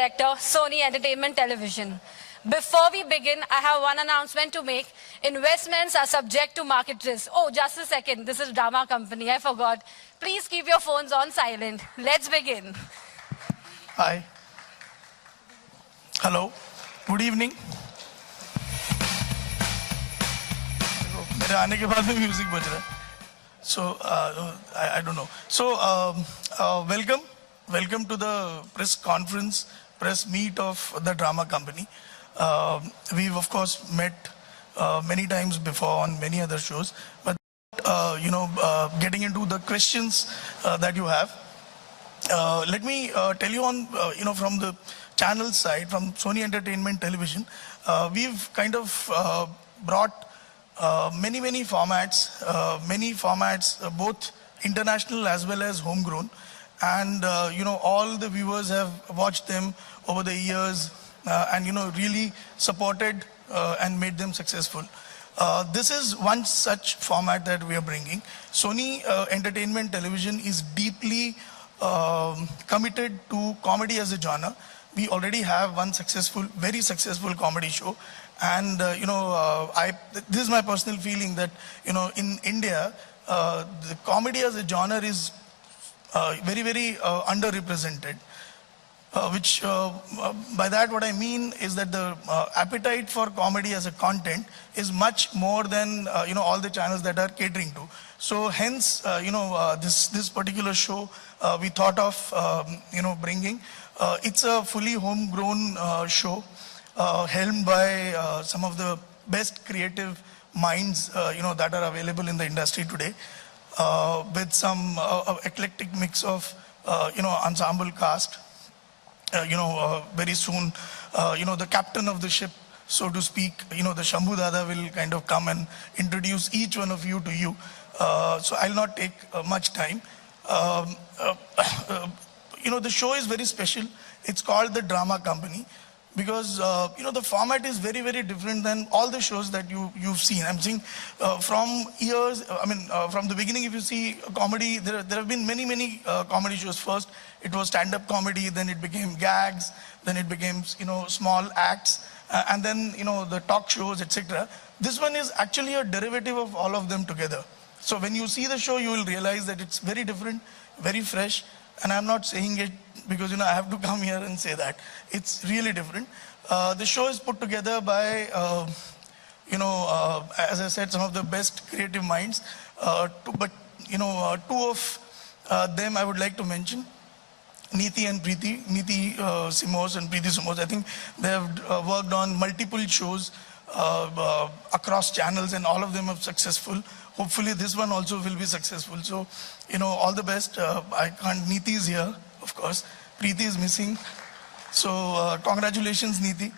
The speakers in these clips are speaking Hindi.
Director, Sony Entertainment Television. Before we begin, I have one announcement to make. Investments are subject to market risk. Oh, just a second. This is Drama Company. I forgot. Please keep your phones on silent. Let's begin. Hi. Hello. Good evening. मेरे आने के बाद में म्यूजिक बज रहा है. So I don't know. So welcome to the press conference, press meet of the Drama Company. We've of course met many times before on many other shows, but getting into the questions that you have. Let me tell you on, from the channel side, from Sony Entertainment Television, we've kind of brought many formats, both international as well as homegrown. And, all the viewers have watched them over the years and, really supported and made them successful. This is one such format that we are bringing. Sony Entertainment Television is deeply committed to comedy as a genre. We already have one very successful comedy show. And, this is my personal feeling that, in India, the comedy as a genre is very underrepresented. By that what I mean is that the appetite for comedy as a content is much more than, all the channels that are catering to. So hence, this particular show we thought of, bringing. It's a fully homegrown show. Helmed by some of the best creative minds, that are available in the industry today, with some eclectic mix of, ensemble cast. Very soon, the captain of the ship, so to speak, the Shambhu Dada will kind of come and introduce each one of you to you. So I'll not take much time. The show is very special. It's called the Drama Company. Because, the format is very different than all the shows that you've seen. I'm saying from years, from the beginning, if you see comedy, there have been many comedy shows. First, it was stand-up comedy, then it became gags, then it became, small acts, and then, the talk shows, etc. This one is actually a derivative of all of them together. So when you see the show, you will realize that it's very different, very fresh, and I'm not saying it because, I have to come here and say that. It's really different. The show is put together by, as I said, some of the best creative minds. But, two of them I would like to mention. Neeti and Preeti, Neeti Simos and Preeti Simos. I think they have worked on multiple shows across channels, and all of them are successful. Hopefully this one also will be successful. So, all the best. Neeti is here, of course. Preeti is missing. So, congratulations, Neeti.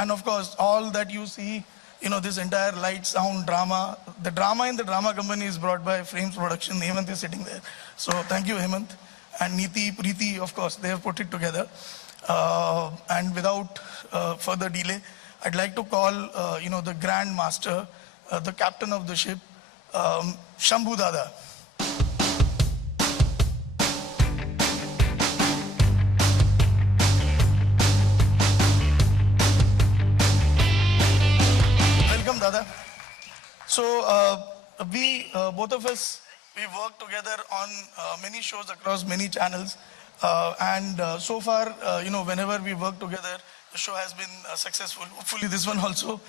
And of course, all that you see, this entire light, sound, drama. The drama in the Drama Company is brought by Frames Production. Hemant is sitting there. So, thank you, Hemant. And Neeti, Preeti, of course, they have put it together. And without further delay, I'd like to call, the Grand Master, the captain of the ship, Shambhu Dada. Welcome, Dada. So, we, both of us, we worked together on many shows across many channels. And so far, whenever we work together, the show has been successful. Hopefully this one also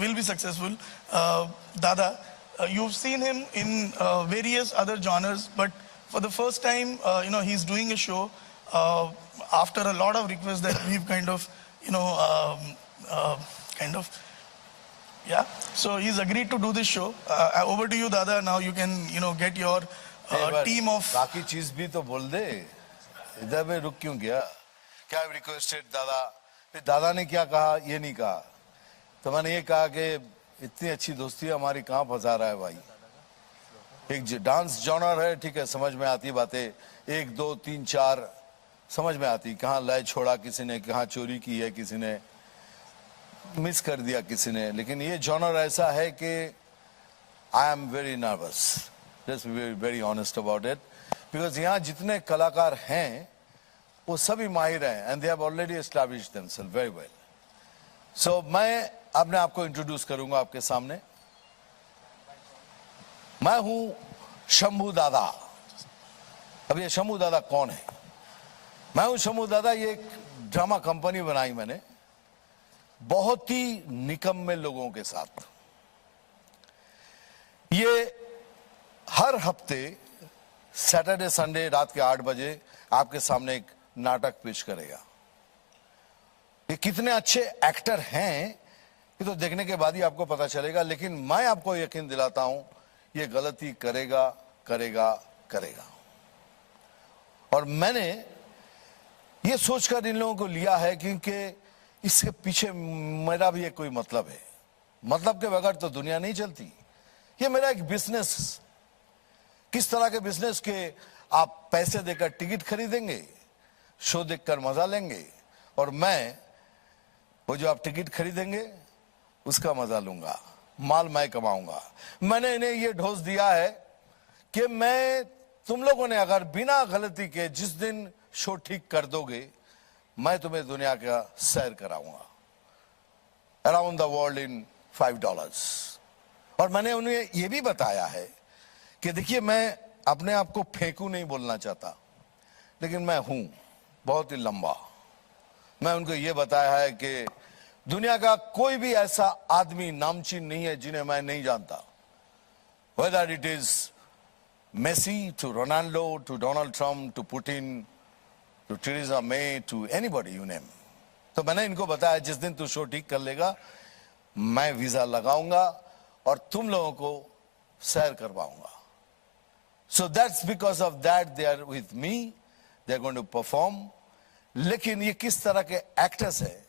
will be successful. Dada, you've seen him in various other genres, but for the first time, he's doing a show after a lot of requests that we've kind of, yeah. So he's agreed to do this show. Over to you, Dada. Now you can, get your team of. बाकी चीज भी तो बोल दे. इधर में रुक क्यों गया? क्या रिक्वेस्टेड दादा? फिर दादा ने क्या कहा? ये नहीं कहा. तो मैंने ये कहा कि इतनी अच्छी दोस्ती हमारी कहाँ फंसा रहा है भाई. एक डांस जॉनर है, ठीक है, समझ में आती बातें. 1, 2, 3, 4 समझ में आती. कहाँ लय छोड़ा किसी ने, कहाँ चोरी की है किसी ने, मिस कर दिया किसी ने. लेकिन ये जॉनर ऐसा है कि I am very nervous. Just very honest about it. Because यहाँ जितने कलाकार हैं वो सभी माहिर हैं and they have already established themselves very well. So मैं अपने आप को इंट्रोड्यूस करूंगा आपके सामने. मैं हूं शंभू दादा. अब ये शंभू दादा कौन है? मैं हूं शंभू दादा. ये एक ड्रामा कंपनी बनाई मैंने बहुत ही निकम्मे लोगों के साथ. ये हर हफ्ते सैटरडे संडे रात के 8 बजे आपके सामने एक नाटक पेश करेगा. ये कितने अच्छे एक्टर हैं ये तो देखने के बाद ही आपको पता चलेगा. लेकिन मैं आपको यकीन दिलाता हूं ये गलती करेगा करेगा करेगा. और मैंने ये सोचकर इन लोगों को लिया है क्योंकि इसके पीछे मेरा भी एक कोई मतलब है. मतलब के बगैर तो दुनिया नहीं चलती. ये मेरा एक बिजनेस. किस तरह के बिजनेस के आप पैसे देकर टिकट खरीदेंगे, शो देखकर मजा लेंगे और मैं वो जो आप टिकट खरीदेंगे उसका मजा लूंगा. माल मैं कमाऊंगा. मैंने इन्हें ये ढोस दिया है कि मैं तुम लोगों ने अगर बिना गलती के जिस दिन शो ठीक कर दोगे मैं तुम्हें दुनिया का सैर कराऊंगा अराउंड द वर्ल्ड इन $5. और मैंने उन्हें यह भी बताया है कि देखिए मैं अपने आप को फेंकू नहीं बोलना चाहता लेकिन मैं हूं बहुत ही लंबा. मैं उनको यह बताया है कि दुनिया का कोई भी ऐसा आदमी नामचीन नहीं है जिन्हें मैं नहीं जानता. Whether it is Messi to Ronaldo to Donald Trump to Putin to Theresa May to anybody you name. तो मैंने इनको बताया जिस दिन तू शो ठीक कर लेगा मैं वीजा लगाऊंगा और तुम लोगों को सैर करवाऊंगा. So that's because of that they are with me. They are going to perform. लेकिन ये किस तरह के एक्टर्स है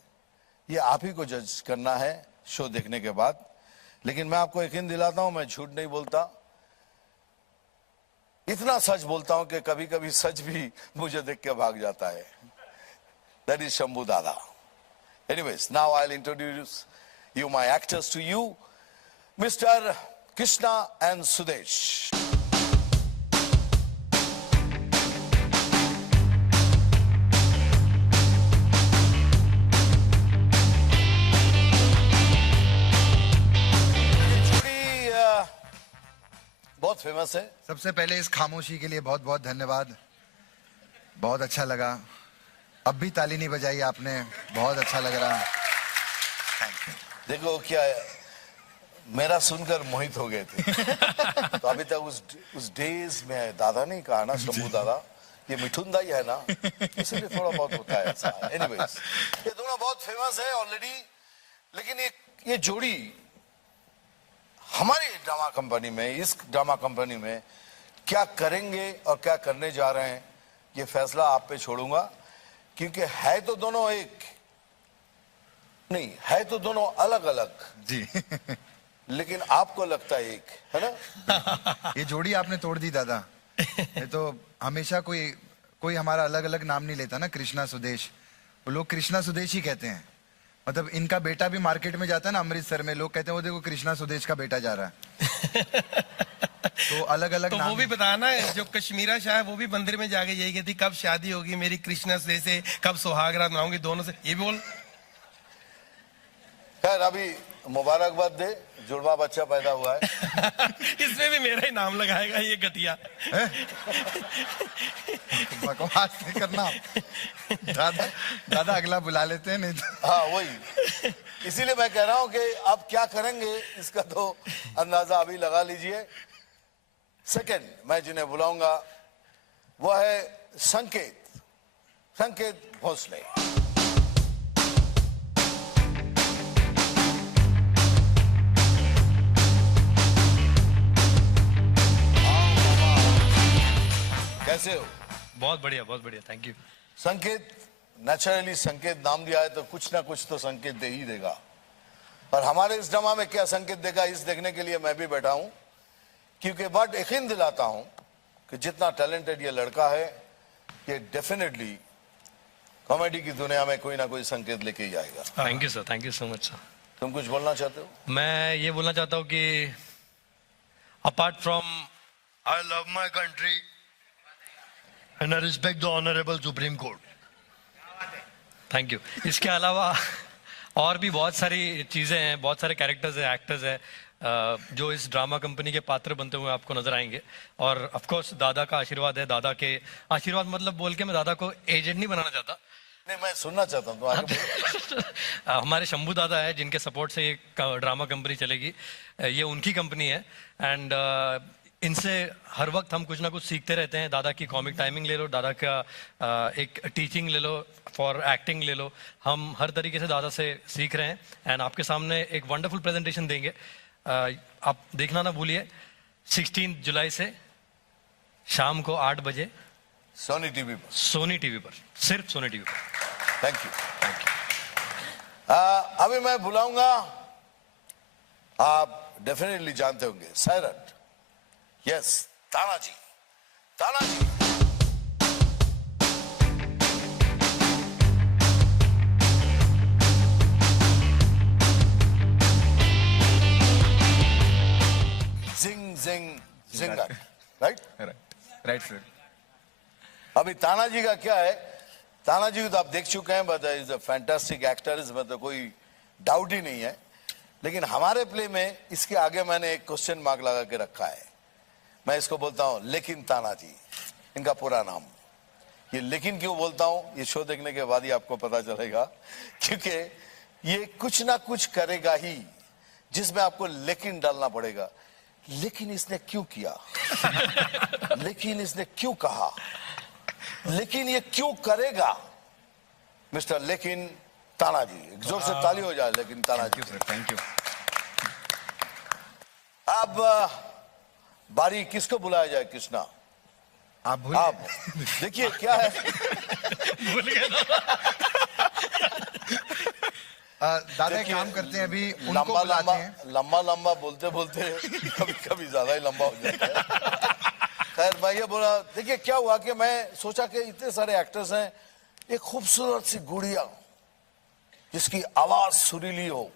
ये आप ही को जज करना है शो देखने के बाद. लेकिन मैं आपको यकीन दिलाता हूं मैं झूठ नहीं बोलता. इतना सच बोलता हूं कि कभी कभी सच भी मुझे देख के भाग जाता है. दैट इज शंभू दादा. Anyways now I will introduce you my actors to you, Mr. Krishna and Sudesh. जोड़ी बहुत फेमस है. सबसे पहले इस खामोशी के लिए बहुत बहुत धन्यवाद. बहुत अच्छा लगा. अब भी ताली नहीं बजाई आपने. बहुत अच्छा लग रहा. Thank you. देखो क्या मेरा सुनकर मोहित हो गए थे. तो अभी तक उस डेज में दादा नहीं कहा ना शंभू दादा. ये मिठुन दाई है ना इसलिए थोड़ा बहुत होता है ऐसा. एनीवेज ये दोनों बहुत फेमस है ऑलरेडी. लेकिन ये जोड़ी हमारी ड्रामा कंपनी में इस ड्रामा कंपनी में क्या करेंगे और क्या करने जा रहे हैं ये फैसला आप पे छोड़ूंगा. क्योंकि है तो दोनों एक नहीं है तो दोनों अलग अलग जी. लेकिन आपको लगता है एक है ना. ये जोड़ी आपने तोड़ दी दादा. ये तो हमेशा कोई हमारा अलग अलग नाम नहीं लेता ना. कृष्णा सुदेश. वो लोग कृष्णा सुदेश ही कहते हैं. मतलब इनका बेटा भी मार्केट में जाता है ना अमृतसर में. लोग कहते हैं वो देखो कृष्णा सुदेश का बेटा जा रहा है. तो अलग अलग तो वो भी बताना है जो कश्मीरा शाह है वो भी मंदिर में जाके यही कहती कब शादी होगी मेरी कृष्णा सुदेश से, कब सुहागरात मनाऊंगी दोनों से. ये भी बोल. खैर अभी मुबारकबाद दे. जुड़वा बच्चा पैदा हुआ है. इसमें भी मेरा ही नाम लगाएगा ये घटिया. बकवास नहीं करना. दादा अगला बुला लेते हैं नहीं तो. हाँ वही. इसीलिए मैं कह रहा हूं कि आप क्या करेंगे इसका तो अंदाजा अभी लगा लीजिए. सेकंड मैं जिन्हें बुलाऊंगा वो है संकेत भोसले. कैसे हो? बहुत बढ़िया थैंक यू. संकेत नेचुरली संकेत नाम दिया है तो कुछ ना कुछ तो संकेत दे ही देगा. और हमारे इस ड्रामा में क्या संकेत देगा इस देखने के लिए मैं भी बैठा हूं. क्योंकि बट यकीन दिलाता हूं कि जितना टैलेंटेड ये लड़का है ये डेफिनेटली कॉमेडी की दुनिया में कोई ना कोई संकेत लेके ही आएगा. Thank you sir. Thank you so much sir. तुम कुछ बोलना चाहते हो? मैं ये बोलना चाहता हूँ कि apart from I love my country and I respect the Honorable Supreme Court. Thank you. इसके अलावा और भी बहुत सारी चीज़ें हैं, बहुत सारे कैरेक्टर्स हैं, एक्टर्स हैं जो इस ड्रामा कंपनी के पात्र बनते हुए आपको नजर आएंगे। और ऑफ कोर्स दादा का आशीर्वाद है। दादा के आशीर्वाद मतलब बोल के मैं दादा को एजेंट नहीं बनाना चाहता। नहीं, मैं सुनना चाहता हूँ, तो आगे बोलो। हमारे शंभू दादा है जिनके सपोर्ट से ये ड्रामा कंपनी चलेगी। ये उनकी कंपनी है एंड इनसे हर वक्त हम कुछ ना कुछ सीखते रहते हैं। दादा की कॉमिक टाइमिंग ले लो, दादा का एक टीचिंग ले लो, फॉर एक्टिंग ले लो। हम हर तरीके से दादा से सीख रहे हैं एंड आपके सामने एक वंडरफुल प्रेजेंटेशन देंगे। आप देखना ना भूलिए 16 जुलाई से शाम को 8 बजे सोनी टीवी पर, सोनी टीवी पर, सिर्फ सोनी टीवी पर। Thank you. अभी मैं बुलाऊंगा, आप डेफिनेटली जानते होंगे, सैरट। यस, तानाजी। तानाजी जिंग जिंग जिंगर, राइट? Right sir. अभी तानाजी का क्या है, तानाजी को तो आप देख चुके हैं, but is a fantastic actor, इसमें तो कोई डाउट ही नहीं है। लेकिन हमारे प्ले में इसके आगे मैंने एक क्वेश्चन मार्क लगा के रखा है। मैं इसको बोलता हूं लेकिन तानाजी, इनका पूरा नाम। ये लेकिन क्यों बोलता हूं, ये शो देखने के बाद ही आपको पता चलेगा, क्योंकि ये कुछ ना कुछ करेगा ही जिसमें आपको लेकिन डालना पड़ेगा। लेकिन इसने क्यों किया, लेकिन इसने क्यों कहा, लेकिन ये क्यों करेगा, मिस्टर लेकिन तानाजी। एक जोर से ताली हो जाए लेकिन तानाजी। Thank you. अब बारी किसको बुलाया जाए? कृष्णा, आप भूल आप देखिए क्या है। दादा एक काम करते हैं, अभी उनको लंबा बुलाते लंबा हैं। लंबा लंबा बोलते बोलते कभी कभी ज्यादा ही लंबा हो जाता है। खैर मैं ये बोला, देखिए क्या हुआ कि मैं सोचा कि इतने सारे एक्टर्स हैं, एक खूबसूरत सी गुड़िया जिसकी आवाज सुरीली हो,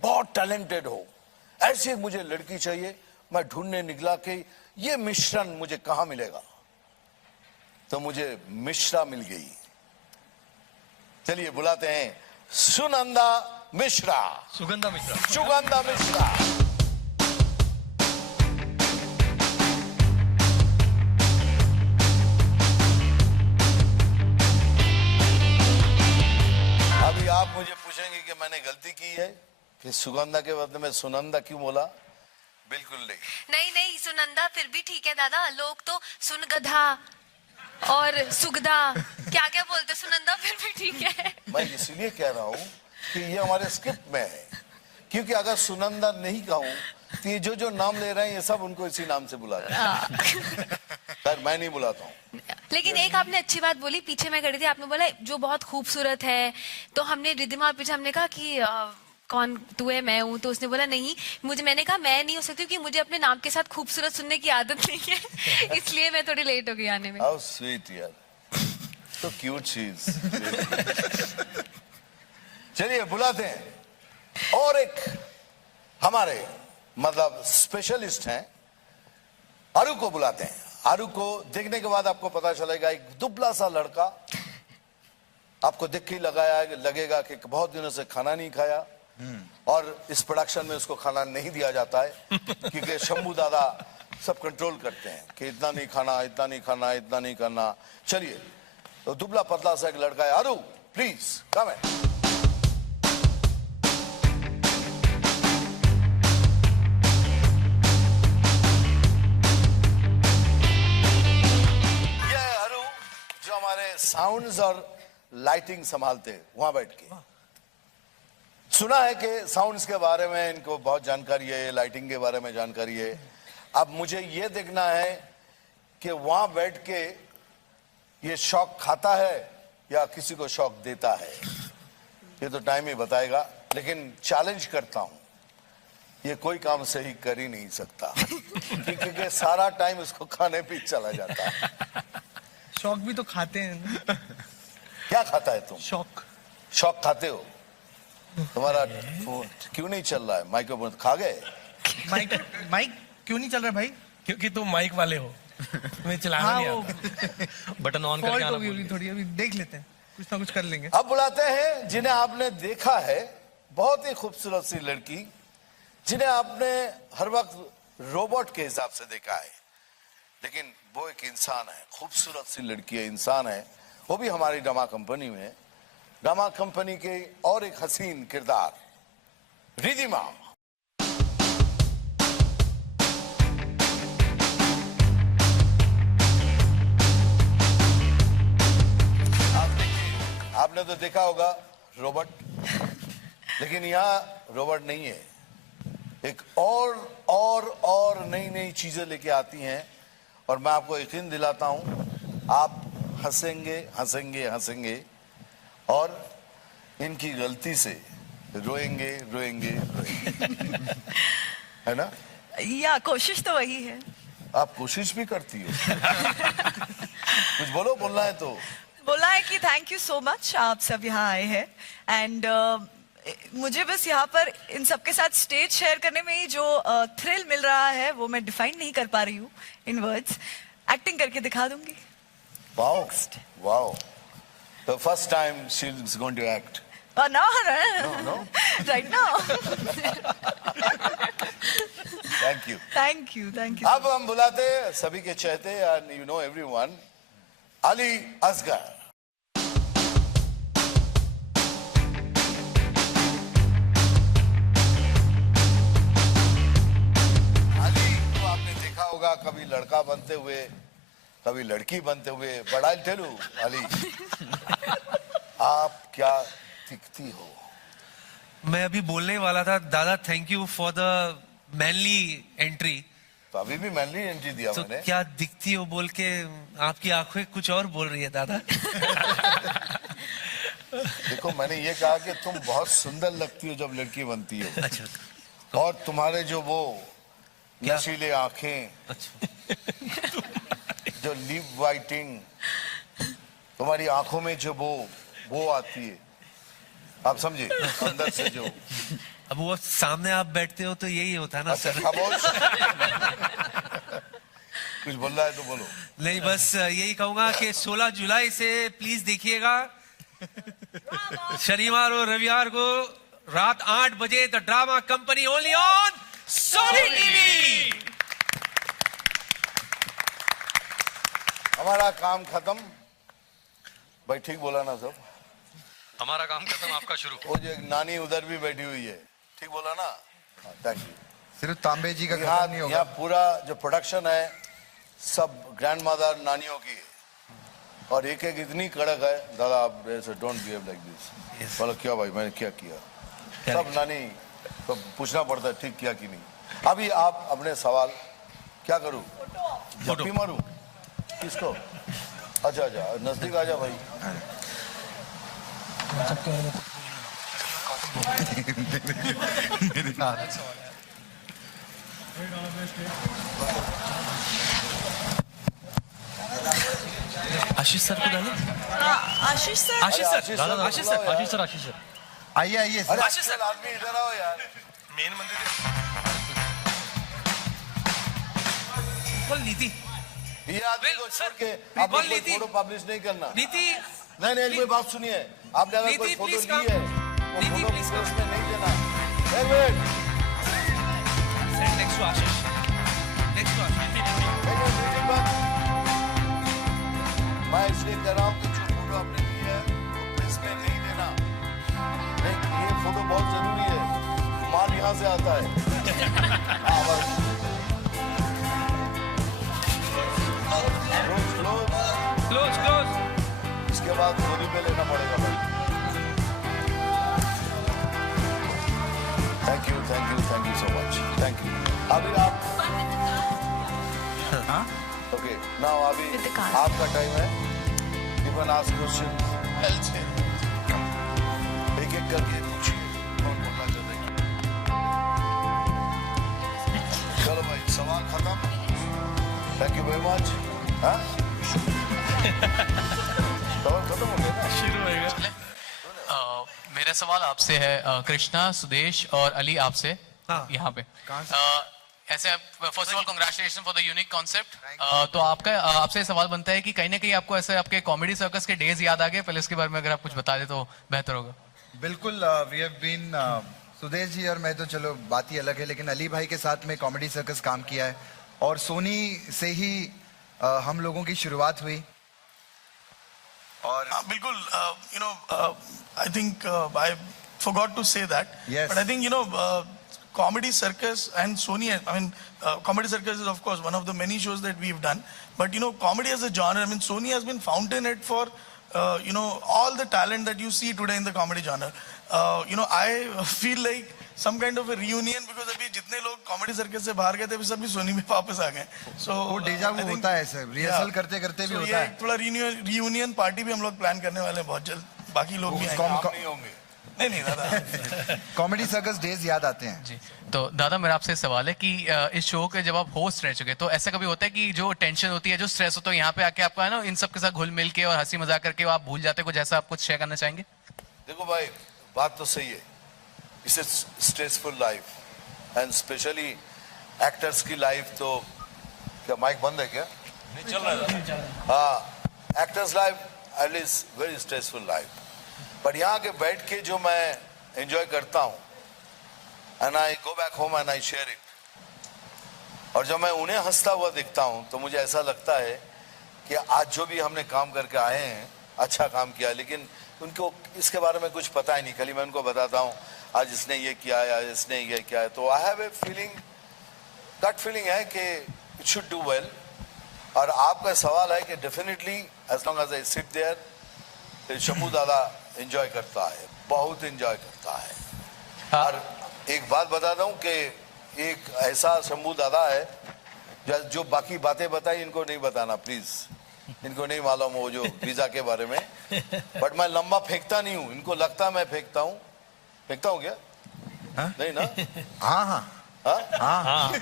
बहुत टैलेंटेड हो, ऐसी एक मुझे लड़की चाहिए। मैं ढूंढने निकला कि ये मिश्रण मुझे कहां मिलेगा, तो मुझे मिश्रा मिल गई। चलिए बुलाते हैं सुनंदा मिश्रा। सुगंधा मिश्रा। सुगंधा मिश्रा। अभी आप मुझे पूछेंगे कि मैंने गलती की है कि सुगंधा के बदले में सुनंदा क्यों बोला? बिल्कुल नहीं। नहीं नहीं, सुनंदा फिर भी ठीक है दादा। लोग तो सुनगधा और सुगधा क्या क्या बोलते, सुनंदा फिर भी ठीक है। मैं इसीलिए कह रहा हूँ कि ये हमारे स्क्रिप्ट में है, क्योंकि अगर सुनंदा नहीं कहूँ तो ये जो नाम ले रहे हैं ये सब उनको इसी नाम से बुला रहे हैं। खैर मैं नहीं बुलाता हूँ। लेकिन एक आपने अच्छी बात बोली, पीछे मैं खड़ी थी, आपने बोला जो बहुत खूबसूरत है, तो हमने रिद्धिमा पीछे हमने कहा कि कौन तू है, मैं हूँ, तो उसने बोला नहीं मुझे, मैंने कहा मैं नहीं हो सकती क्योंकि मुझे अपने नाम के साथ खूबसूरत सुनने की आदत नहीं है, इसलिए मैं थोड़ी लेट हो गई आने में। हाउ स्वीट यार, तो क्यूट चीज। चलिए बुलाते हैं और एक हमारे मतलब स्पेशलिस्ट हैं, आरू को बुलाते हैं। आरू को देखने के बाद आपको पता चलेगा, एक दुबला सा लड़का, आपको देख के लगेगा कि बहुत दिनों से खाना नहीं खाया, और इस प्रोडक्शन में उसको खाना नहीं दिया जाता है क्योंकि शंभू दादा सब कंट्रोल करते हैं कि इतना नहीं खाना, इतना नहीं खाना, इतना नहीं करना। चलिए, तो दुबला पतला सा एक लड़का है, आरू प्लीज कम है। ये आरू जो हमारे साउंड्स और लाइटिंग संभालते हैं वहां बैठ के। सुना है कि साउंड्स के बारे में इनको बहुत जानकारी है, लाइटिंग के बारे में जानकारी है। अब मुझे ये देखना है कि वहां बैठ के ये शौक खाता है या किसी को शौक देता है, ये तो टाइम ही बताएगा। लेकिन चैलेंज करता हूं, ये कोई काम सही कर ही नहीं सकता क्योंकि सारा टाइम इसको खाने पे चला जाता है। शौक भी तो खाते हैं। क्या खाता है तुम? शौक। शौक खाते हो? तुम्हारा फोन क्यों नहीं चल रहा है? माइक्रोफोन खा गए? माइक क्यों नहीं चल रहा भाई? क्योंकि तुम माइक वाले हो, तुम्हें चलाना नहीं आता। बटन ऑन करके फॉल्ट आना होगी भूल गए। थोड़ी, अभी देख लेते हैं। कुछ ना कुछ कर लेंगे। अब बुलाते हैं जिन्हें आपने देखा है, बहुत ही खूबसूरत सी लड़की, जिन्हें आपने हर वक्त रोबोट के हिसाब से देखा है, लेकिन वो एक इंसान है, खूबसूरत सी लड़की है, इंसान है, वो भी हमारी ड्रामा कंपनी में। ड्रामा कंपनी के और एक हसीन किरदार रिधिमा। आपने तो देखा होगा रोबोट, लेकिन यहाँ रोबोट नहीं है, एक और नई नई चीजें लेके आती हैं, और मैं आपको यकीन दिलाता हूं आप हंसेंगे हंसेंगे हंसेंगे, और इनकी गलती से रोएंगे रोएंगे रोएंगे। है ना? या कोशिश तो वही है। आप कोशिश भी करती हो। कुछ बोलो, बोलना है तो। बोला है कि थैंक यू सो मच, आप सब यहाँ आए हैं, एंड मुझे बस यहाँ पर इन सबके साथ स्टेज शेयर करने में ही जो थ्रिल मिल रहा है वो मैं डिफाइन नहीं कर पा रही हूँ इन वर्ड्स। एक्टिंग करके दिखा दूंगी। Wow wow, the first time she is going to act. No, right now. Thank you. Thank you. अब हम बुलाते हैं सभी के चहते, and you know everyone, Ali Asgar. Ali को आपने देखा होगा कभी लड़का बनते हुए, कभी लड़की बनते हुए, but I tell you Ali, आप क्या दिखती हो। मैं अभी बोलने वाला था दादा, thank you for the manly entry. तो अभी भी मैनली एंट्री दिया तो मैंने। क्या दिखती हो बोल के आपकी आंखें कुछ और बोल रही है दादा। देखो, मैंने ये कहा कि तुम बहुत सुंदर लगती हो जब लड़की बनती हो। अच्छा, और तुम्हारे जो वो क्या? नशीले आंखें, अच्छा, जो लिप वाइटिंग, तुम्हारी आंखों में जो वो आती है, आप समझे, अंदर से जो। अब वो सामने आप बैठते हो तो यही होता है ना अच्छा, सर। खामोश। कुछ बोल रहा है तो बोलो। नहीं, बस यही कहूंगा कि 16 जुलाई से प्लीज देखिएगा, शनिवार और रविवार को रात 8 बजे the Drama company, only on Sony TV. हमारा काम खत्म। भाई ठीक बोला ना सब? हमारा काम खत्म, आपका शुरू। वो जो एक नानी उधर भी बैठी हुई है, ठीक बोला ना? Thank you. सिर्फ तांबे जी का यहाँ खत्म नहीं होगा। यहाँ पूरा जो प्रोडक्शन है सब ग्रैंड मदर नानियों की है, और एक एक इतनी कड़क है, दादा आप ऐसे डोंट बिहेव लाइक दिस। बोलो क्या भाई, मैंने क्या किया? सब नानी तो पूछना पड़ता है ठीक किया कि नहीं। अभी आप अपने सवाल, क्या करूं, जप्पी मारूं किसको? अच्छा अच्छा, नजदीक आ जा भाई। आशीष सर को डालो। आशीष सर, आशीष सर, आशीष सर, आशीष सर, आशीष सर, आशीष सर। आइए आइए अरे आशीष सर। आदमी इधर आओ यार। मेन मंदिर बोल नीति। ये आदमी को छोड़ के Well, आपने बोल कोई नीति। फोटो पब्लिश नहीं करना। नीति, नहीं नहीं, एक बात सुनिए, आपने अगर कोई नीति, फोटो please ली come. है वो नीति, फोटो please प्रेस come. में नहीं देना। एक minute, Send next to Ashish. Next to आशीष। एक मिनट, मीटिंग बंद। मैं इसलिए कह रहा हूँ कि जो फोटो आपने ली है वो प्रेस में नहीं देना। नहीं, ये फोटो बहुत जरूरी है, माल यहाँ से आता है। हाँ, बस। Close, close. इसके बाद गोली पे लेना पड़ेगा भाई। Thank you so much, thank you. अभी आप, ओके, नाउ अभी With the card. आपका टाइम है। यू कैन आस्क क्वेश्चन, एक एक करके पूछिए कौन बोलना चाहते हैं। चलो भाई, सवाल खत्म। Thank you very much. हाँ, सवाल खत्म हो गया। शुरू होएगा। मेरा सवाल आपसे है, कृष्णा, सुदेश और अली आपसे हाँ। यहाँ पे। ऐसे first of all congratulation for the unique concept. तो आपका आपसे सवाल बनता है कि कहीं ना कहीं आपको ऐसे आपके कॉमेडी सर्कस के डेज याद आ गए, पहले इसके बारे में अगर आप कुछ बता दें तो बेहतर होगा। बिल्कुल, we have been, Sudesh ji और मैं तो चलो बात ही अलग है, लेकिन अली भाई के साथ में कॉमेडी सर्कस काम किया है और सोनी से ही हम लोगों की शुरुआत हुई। और बिल्कुल, you know, I think I forgot to say that. Yes. But I think, you know, Comedy Circus and Sony, I mean, Comedy Circus is of course one of the many shows that we've done. But, you know, comedy as a genre, I mean, Sony has been fountainhead for, you know, all the talent that you see today in the comedy genre. You know, I feel like some kind of a reunion because अभी जितने लोग Comedy Circus से बाहर गए थे, अभी सभी सोनी में वापस आ गए। So वो डेजा वो होता है सर, रिहर्सल करते करते भी so होता ये है। थोड़ा रियूनियन पार्टी भी हम लोग प्लान करने वाले हैं बहुत जल्द, बाकी लोग भी आएंगे। नहीं होंगे। नहीं दादा, कॉमेडी सर्कस डेज याद आते हैं। जी, तो दादा मेरा आपसे सवाल है कि इस शो के जब आप होस्ट रह चुके तो ऐसा कभी होता है कि जो टेंशन होती है, जो स्ट्रेस होता है, यहाँ पे आके आपका है ना इन सब के साथ घुल मिल के और हंसी मजाक करके आप भूल जाते हो, कुछ ऐसा आप कुछ शेयर करना चाहेंगे? देखो भाई, बात तो सही है, it's stressful life and specially actors की लाइफ। तो क्या माइक बंद है क्या? नहीं चल रहा है। हाँ, actors life at least very stressful life, but यहाँ के बैठ के जो मैं एंजॉय करता हूँ and I go back home and I share it, और जब मैं उन्हें हंसता हुआ दिखता हूँ तो मुझे ऐसा लगता है कि आज जो भी हमने काम करके आए हैं अच्छा काम किया, लेकिन उनको इसके बारे में कुछ पता ही नहीं, खाली मैं उनको बताता हूँ आज इसने ये किया है, आज इसने ये किया है। तो I have a feeling, gut feeling है कि इट शुड डू वेल। और आपका सवाल है कि definitely as long as I sit there, Shambhu Dada enjoy करता है, बहुत एंजॉय करता है। और एक बात बताता हूँ कि एक ऐसा शंभू दादा है जो बाकी बातें बताई इनको नहीं बताना प्लीज, इनको नहीं मालूम वो जो वीजा के बारे में। बट मैं लंबा फेंकता नहीं हूँ, इनको लगता मैं फेंकता हूँ क्या? हा? नहीं ना? हाँ हाँ हाँ हाँ।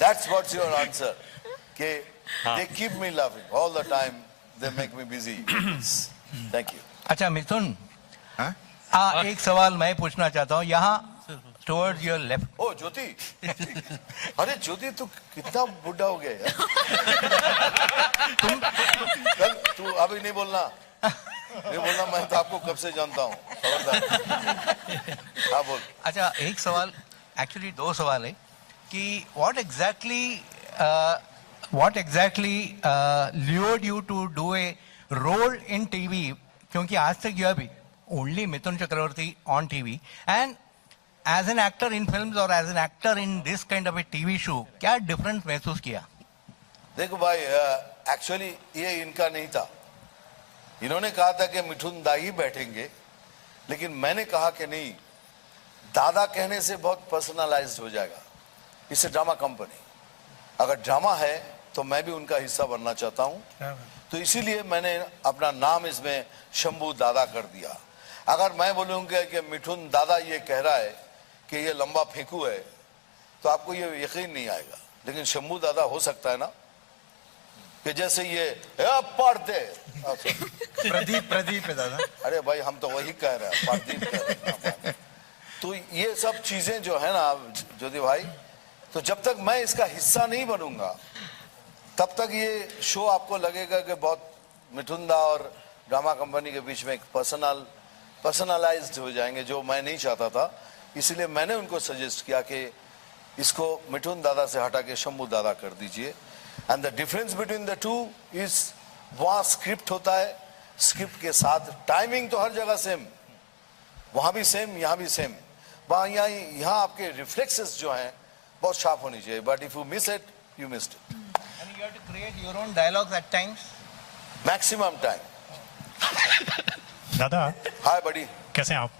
That's what's your answer. कि they keep me laughing all the time. They make me busy. Thank you. अच्छा मिथुन, हाँ? एक सवाल मैं पूछना चाहता हूँ यहाँ टुवर्ड्स योर लेफ्ट। ओ ज्योति, अरे ज्योति तू कितना बुढ़ा हो गया यार। तू अभी नहीं बोलना, मैं तो आपको कब से जानता हूँ, खबरदार। हाँ बोल। अच्छा एक सवाल, एक्चुअली दो सवाल है कि what exactly lured you to do a role in TV, क्योंकि आज तक you have only Mithun Chakravarti on TV and as an actor in films or as an actor in this kind of a TV show, क्या difference महसूस किया? देखो भाई, एक्चुअली ये इनका नहीं था, इन्होंने कहा था कि मिठुन दा ही बैठेंगे, लेकिन मैंने कहा कि नहीं, दादा कहने से बहुत पर्सनलाइज्ड हो जाएगा, इससे ड्रामा कंपनी, अगर ड्रामा है तो मैं भी उनका हिस्सा बनना चाहता हूं, तो इसीलिए मैंने अपना नाम इसमें शंभू दादा कर दिया। अगर मैं बोलूंगा कि मिठुन दादा ये कह रहा है कि ये लंबा फेंकू है तो आपको ये यकीन नहीं आएगा, लेकिन शंभू दादा हो सकता है ना कि जैसे ये पढ़ते प्रदीप है दादा। अरे भाई हम तो वही कह रहे हैं, प्रदीप कह रहे हैं। तो ये सब चीजें जो है ना ज्योति भाई, तो जब तक मैं इसका हिस्सा नहीं बनूंगा तब तक ये शो आपको लगेगा कि बहुत मिठुन दा और ड्रामा कंपनी के बीच में एक पर्सनलाइज्ड हो जाएंगे, जो मैं नहीं चाहता था। इसलिए मैंने उनको सजेस्ट किया कि इसको मिठुन दादा से हटा के शंभू दादा कर दीजिए। And the difference between the two is, वहाँ स्क्रिप्ट होता है, स्क्रिप्ट के साथ टाइमिंग तो हर जगह सेम, वहाँ भी सेम, यहाँ भी सेम। वहाँ यहाँ आपके रिफ्लेक्सेस जो हैं बहुत शार्प होनी चाहिए, but if you miss it you missed it. And you have to create your own dialogues at times. Maximum time. दादा हाय बड़ी, कैसे हैं आप?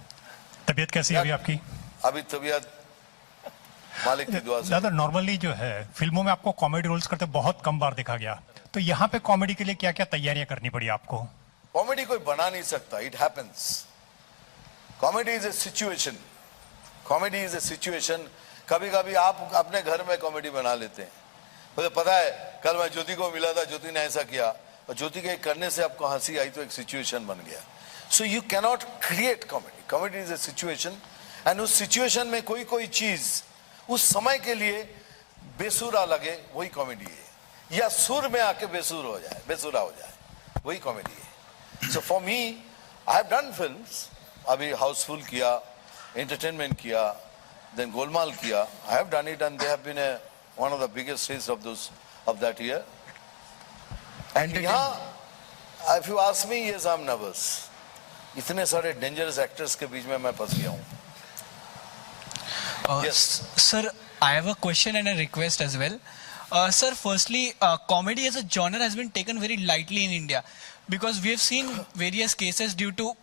तबीयत कैसी है अभी आपकी? अभी तबीयत मालिक की दुआ से। दादा नॉर्मली जो है फिल्मों में आपको कॉमेडी रोल्स करते बहुत कम बार देखा गया, तो यहाँ पे कॉमेडी के लिए क्या क्या तैयारियां करनी पड़ी आपको? कॉमेडी कोई बना नहीं सकता, it happens. Comedy is a situation, comedy is a situation. कभी कभी आप अपने घर में कॉमेडी बना लेते हैं। मुझे पता है कल मैं ज्योति को मिला था, ज्योति ने ऐसा किया और ज्योति के करने से आपको हंसी आई तो एक सिचुएशन बन गया। So you cannot create comedy, comedy is a situation and उस सिचुएशन में कोई कोई चीज उस समय के लिए बेसुरा लगे, वही कॉमेडी है। या सुर में आके बेसुरा हो जाए, वही कॉमेडी है। So for me, I have done films, अभी हाउसफुल किया, एंटरटेनमेंट किया, देन गोलमाल किया। I have done it and they have been one of the biggest hits of that year. And यहाँ if you ask me, yes I am nervous. इतने सारे डेंजरस एक्टर्स के बीच में मैं फंस गया हूँ। Sir, I have a question and a request as well. Sir, firstly, comedy as a genre has been taken very lightly in India because we have seen various cases due to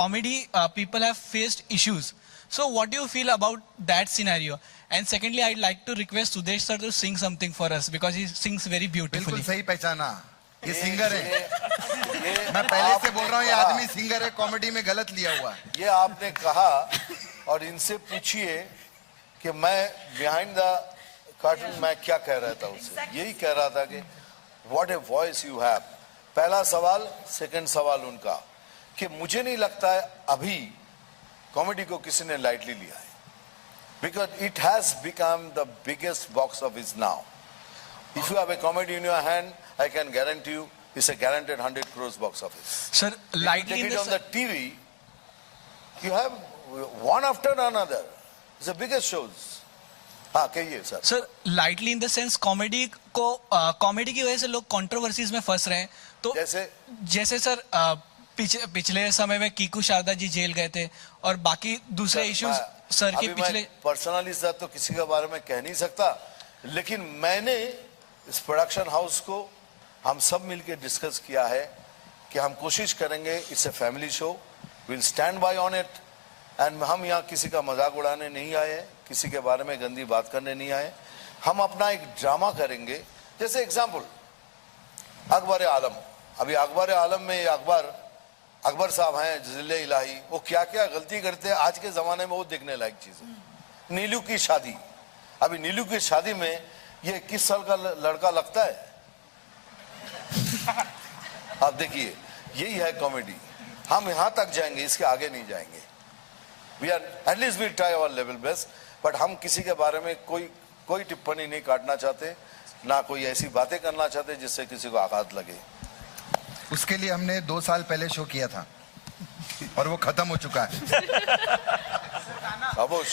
comedy, people have faced issues. So what do you feel about that scenario? And secondly, I'd like to request Sudesh sir to sing something for us because he sings very beautifully. बिल्कुल सही पहचाना, ये सिंगर है। मैं पहले से बोल रहा हूँ, ये आदमी सिंगर है, कॉमेडी में गलत लिया हुआ है। ये आपने कहा, और इनसे पूछिए कि मैं बिहाइंड द कर्टन मैं क्या कह रहा था उससे। यही कह रहा था कि what a voice you have. पहला सवाल, सेकंड सवाल उनका कि मुझे नहीं लगता है अभी कॉमेडी को किसी ने लाइटली लिया है, because it has become the biggest box office now. If you have a comedy in your hand, I can guarantee you it's a guaranteed 100 crores box office. Sir, lightly if you in take it on the the TV, you have one after another. It's the biggest shows. हाँ कहिए sir. Sir, lightly in the sense comedy को comedy की वजह से लोग controversies में फंस रहे हैं। तो जैसे सर पिछले समय में कीकू शारदा जी जेल गए थे और बाकी दूसरे इश्यूज सर के पिछले। पर्सनली सर तो किसी के बारे में कह नहीं सकता, लेकिन मैंने इस प्रोडक्शन हाउस को हम सब मिलके डिस्कस किया है कि हम कोशिश करेंगे, it's a family show, will stand by on it. And हम यहाँ किसी का मजाक उड़ाने नहीं आए, किसी के बारे में गंदी बात करने नहीं आए। हम अपना एक ड्रामा करेंगे। जैसे एग्जाम्पल अकबर आलम, अभी अकबर आलम में अकबर साहब हैं जिले इलाही, वो क्या क्या गलती करते हैं आज के जमाने में, वो देखने लायक चीज है। नीलू की शादी, अभी नीलू की शादी में ये 21 साल का लड़का लगता है। आप देखिए, यही है कॉमेडी। हम यहां तक जाएंगे, इसके आगे नहीं जाएंगे। We are at least we try our level best, but हम किसी के बारे में कोई टिप्पणी नहीं काटना चाहते, ना कोई ऐसी बातें करना चाहते जिससे किसी को आघात लगे। उसके लिए हमने 2 साल पहले शो किया था और वो खत्म हो चुका है। खामोश।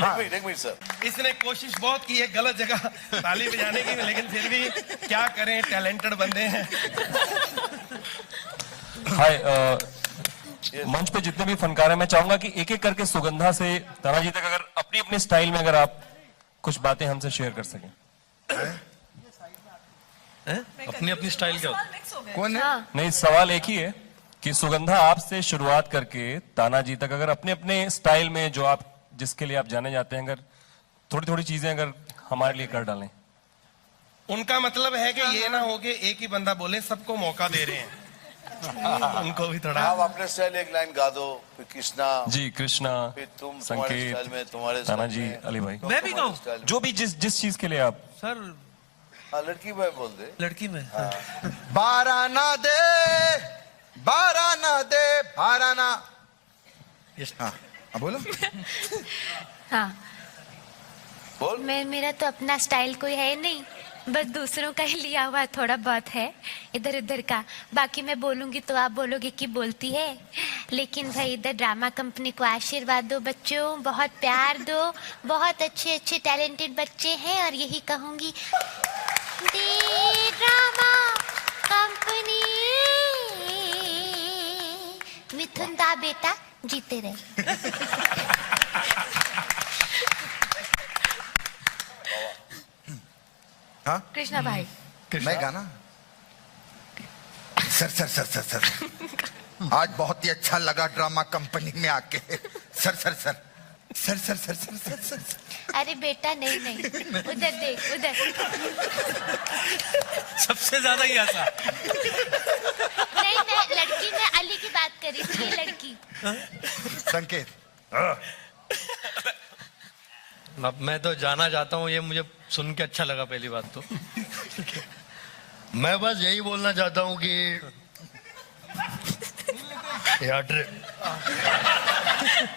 एक मिनट सर, इसने कोशिश बहुत की है गलत जगह ताली बजाने की, लेकिन फिर भी क्या करें, टैलेंटेड बंदे हैं। हाय, मंच पे जितने भी फनकार हैं, मैं चाहूंगा कि एक एक करके सुगंधा से तानाजी तक अगर अपनी अपनी स्टाइल में अगर आप कुछ बातें हमसे शेयर कर सकें। अपनी अपनी स्टाइल क्या होती है? कौन है? नहीं, सवाल एक ही है कि सुगंधा आपसे शुरुआत करके तानाजी तक अगर अपने अपने स्टाइल में जो आप जिसके लिए आप जाने जाते हैं, अगर थोड़ी थोड़ी चीजें अगर हमारे लिए कर डालें। उनका मतलब है कि ये ना हो कि एक ही बंदा बोले, सबको मौका दे रहे हैं। उनको भी थोड़ा आप अपने स्टाइल एक लाइन गा दो, फिर कृष्णा जी, कृष्णा, फिर तुम संकेत, स्टाइल में, तुम्हारे तानाजी, अली भाई। मैं भी गाऊं? जो भी जिस चीज के लिए आप सर। हाँ, लड़की में बोल दे। लड़की में बाराना दे, बाराना दे, बाराना। हाँ बोलो। हाँ बोल। मेरा तो अपना स्टाइल कोई है नहीं, बस दूसरों का ही लिया हुआ थोड़ा बहुत है इधर उधर का। बाकी मैं बोलूंगी तो आप बोलोगे कि बोलती है, लेकिन भाई इधर ड्रामा कंपनी को आशीर्वाद दो बच्चों, बहुत प्यार दो, बहुत अच्छे अच्छे टैलेंटेड बच्चे हैं। और यही कहूंगी, ड्रामा कंपनी मिथुन दा बेटा जीते रहे। हाँ? कृष्णा भाई। मैं गाना? सर आज बहुत ही अच्छा लगा ड्रामा कंपनी में आके। सर। अरे बेटा नहीं, उधर देख, उधर। सबसे ज्यादा ही ऐसा। नहीं, मैं लड़की में अली की बात करी थी, ये लड़की। संकेत। मैं तो जाना चाहता हूँ, ये मुझे सुन के अच्छा लगा। पहली बात तो मैं बस यही बोलना चाहता हूँ कि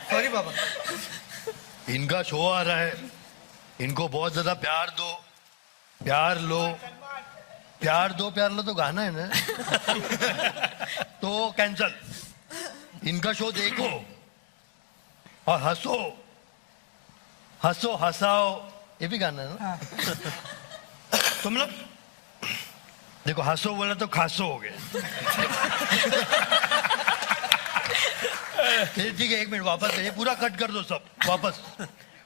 सॉरी बाबा। इनका शो आ रहा है, इनको बहुत ज्यादा प्यार दो, प्यार लो, प्यार दो प्यार लो तो गाना है ना तो कैंसल। इनका शो देखो और हंसो, हंसो हंसाओ, ये भी गाना है ना। तुम लोग देखो, हंसो बोला तो खासो हो गए। ठीक है, 1 मिनट वापस, ये पूरा कट कर दो सब वापस।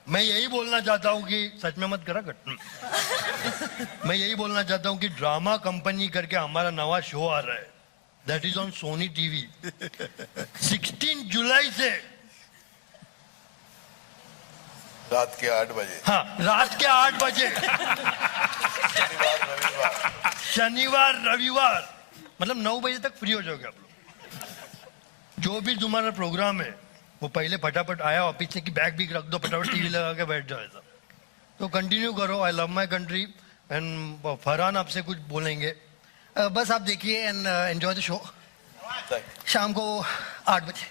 मैं यही बोलना चाहता हूँ कि सच में मत करा कट। मैं यही बोलना चाहता हूँ कि ड्रामा कंपनी करके हमारा नवा शो आ रहा है, that is on Sony TV 16 जुलाई से रात के 8 बजे। हाँ, रात के 8 बजे शनिवार रविवार, मतलब 9 बजे तक फ्री हो जाओगे आप लोग। जो भी तुम्हारा प्रोग्राम है वो पहले फटाफट आया ऑफिस से कि बैग भी रख दो, फटाफट टीवी लगा के बैठ जाओ ऐसा। तो कंटिन्यू करो। I love my country. And Farhan आपसे कुछ बोलेंगे। बस आप देखिए एंड एंजॉय द शो। शाम को 8 बजे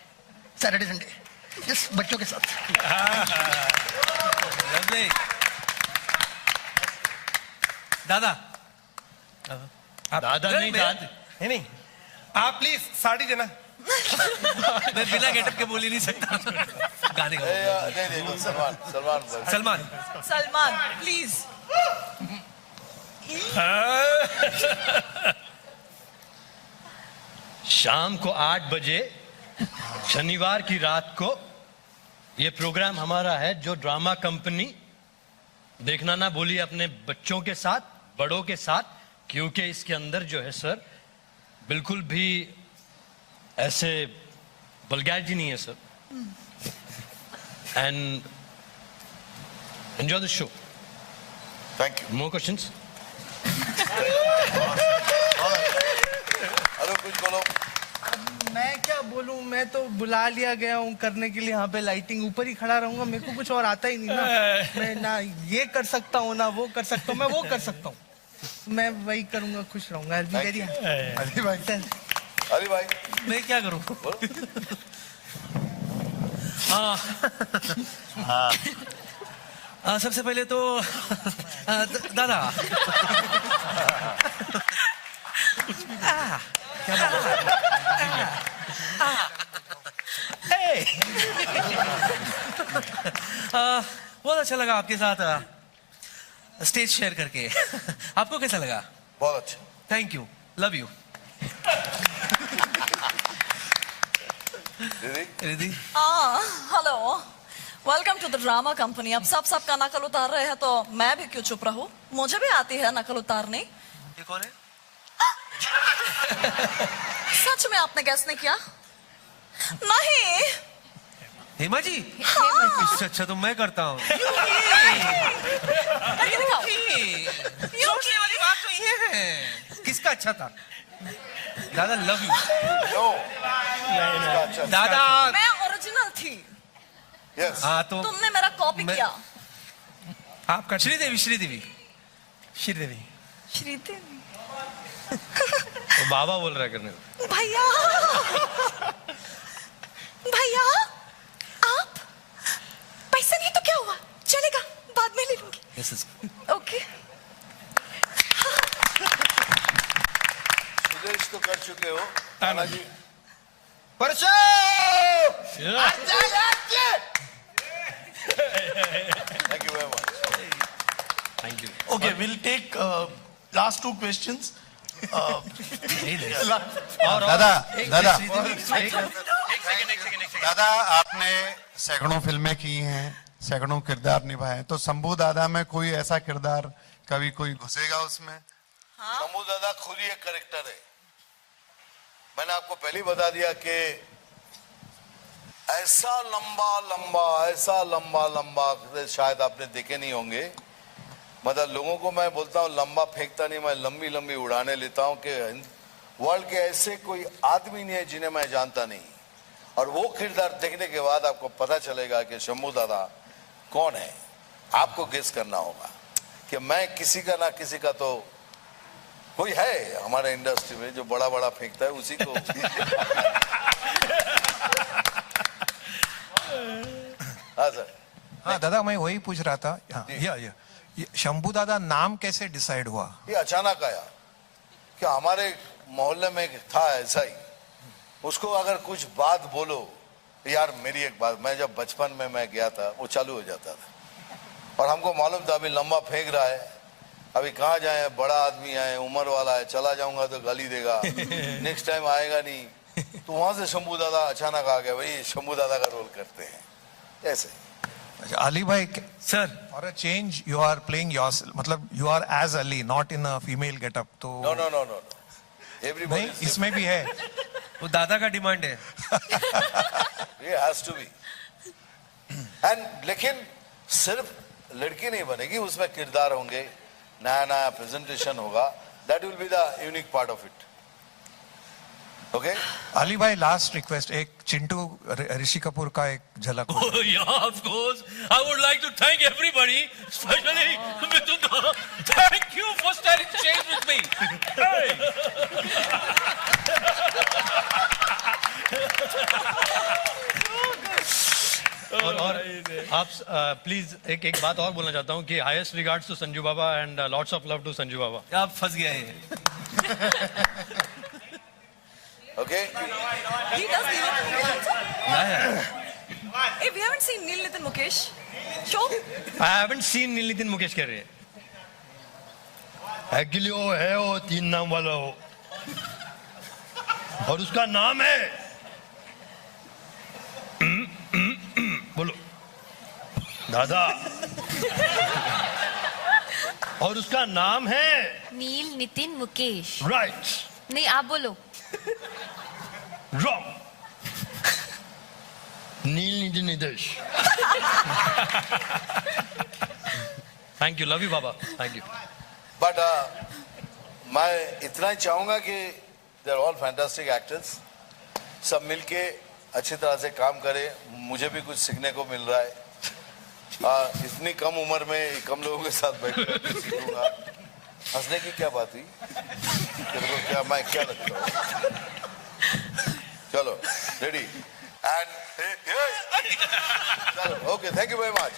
सैटरडे संडे, जिस बच्चों के साथ। दादा दादा नहीं, नहीं, आप प्लीज साड़ी देना। मैं बिना गेटअप के बोल ही नहीं सकता गाने का। नहीं, सलमान प्लीज। शाम को 8 बजे शनिवार की रात को ये प्रोग्राम हमारा है, जो ड्रामा कंपनी। देखना ना बोलिए अपने बच्चों के साथ, बड़ों के साथ, क्योंकि इसके अंदर जो है सर बिल्कुल भी ऐसे वल्गैरिटी नहीं है sir. And enjoy the show. Thank you. More questions? Hello, कुछ बोलो। मैं क्या बोलूं, मैं तो बुला लिया गया हूँ करने के लिए, यहाँ पे लाइटिंग ऊपर ही खड़ा रहूंगा। मेरे को कुछ और आता ही नहीं ना। मैं ना ये कर सकता हूँ ना वो कर सकता हूँ। मैं वो कर सकता हूँ, मैं वही करूंगा, खुश रहूंगा। अली भाई मैं क्या करूं? सबसे पहले तो दादा बहुत अच्छा लगा आपके साथ स्टेज शेयर करके। आपको कैसा लगा? बहुत अच्छा। Thank you, love you. Riddhi, hello, welcome to the Drama Company. अब सबका नकल उतार रहे हैं तो मैं भी क्यों चुप रहूं? मुझे भी आती है नकल उतारनी। ये कौन है? सच में आपने गैस नहीं किया? नहीं। हेमा जी? इससे अच्छा तो मैं करता हूँ। सोचने वाली बात तो ये है, किसका अच्छा था? दादा लव यू। दादा मैं ओरिजिनल थी। यस। हाँ तो तुमने मेरा कॉपी किया। आपका श्रीदेवी श्रीदेवी श्रीदेवी श्रीदेवी तो बाबा बोल रहा है करने को। भैया भैया, आप पैसा नहीं तो क्या हुआ, चलेगा, बाद में ले लूंगी। ओके। सुदेश तो कर चुके हो, ताना जी। परसों Thank you very much. Thank you. Okay, we'll take last 2 questions. दादा आपने सैकड़ों फिल्में की हैं, सैकड़ों किरदार निभाए, तो शंभू दादा में कोई ऐसा किरदार कभी कोई घुसेगा उसमें? शंभू दादा खुद ही एक कैरेक्टर है। मैंने आपको पहले ही बता दिया कि ऐसा लंबा शायद आपने देखे नहीं होंगे। मतलब लोगों को मैं बोलता हूँ लंबा फेंकता नहीं, मैं लंबी लंबी उड़ाने लेता हूँ कि वर्ल्ड के ऐसे कोई आदमी नहीं है जिन्हें मैं जानता नहीं। और वो किरदार देखने के बाद आपको पता चलेगा कि शंभू दादा कौन है। आपको गेस करना होगा कि मैं किसी का ना किसी का तो कोई है हमारे इंडस्ट्री में जो बड़ा बड़ा फेंकता है, उसी को। हाँ सर। हाँ हाँ दादा, मैं वही पूछ रहा था। हाँ, ये शंभू दादा नाम कैसे डिसाइड हुआ? ये अचानक आया कि हमारे मोहल्ले में था ऐसा ही, उसको अगर कुछ बात बोलो, यार मेरी एक बात, मैं जब बचपन में मैं गया था वो चालू हो जाता था, और हमको मालूम था अभी लंबा फेंक रहा है, अभी कहाँ जाए, बड़ा आदमी है, उम्र वाला है, चला जाऊंगा तो गाली देगा, नेक्स्ट टाइम आएगा नहीं। तो वहां से शंभू दादा अचानक आ गया, भाई शंभू दादा का रोल करते हैं ऐसे। अली भाई sir, for a change you are playing yourself, मतलब you are as Ali, not in a female getup. तो नो नो नो नो, नहीं, इसमें भी है, वो दादा का डिमांड है। ये हैज टू बी। एंड लेकिन सिर्फ लड़की नहीं बनेगी, उसमें किरदार होंगे, नया नया प्रेजेंटेशन होगा, that will be the unique part of it. Okay Ali भाई, लास्ट रिक्वेस्ट, एक चिंटू ऋषि कपूर का एक झलक। Oh yeah, of course. I would like to thank everybody, especially Mithun. Thank you for starting change with me. Hey. और आप प्लीज एक बात और बोलना चाहता हूँ कि highest regards to Sanju Baba and lots of love to Sanju Baba. आप फंस गए हैं। Okay. He does the opening also. Yeah. Hey, we haven't seen Neil Nitin Mukesh. Show. I haven't seen नील नितिन मुकेश कह रहे हैं। एक्चुअली वो है, वो 3 नाम वाला हो, और उसका नाम है बोलो दादा, और उसका नाम है नील नितिन मुकेश। राइट। नहीं, आप बोलो। Wrong. Neel Nitin Nidesh. Thank you, love you बाबा, थैंक यू। बट मैं इतना ही चाहूंगा कि they are all fantastic actors, सब मिलके अच्छी तरह से काम करें। मुझे भी कुछ सीखने को मिल रहा है, इतनी कम उम्र में कम लोगों के साथ बैठ सीखूंगा। हंसने की क्या बात हुई? तेरे को क्या, मैं क्या लगता हूँ? चलो रेडी एंड चलो, okay, thank you very much.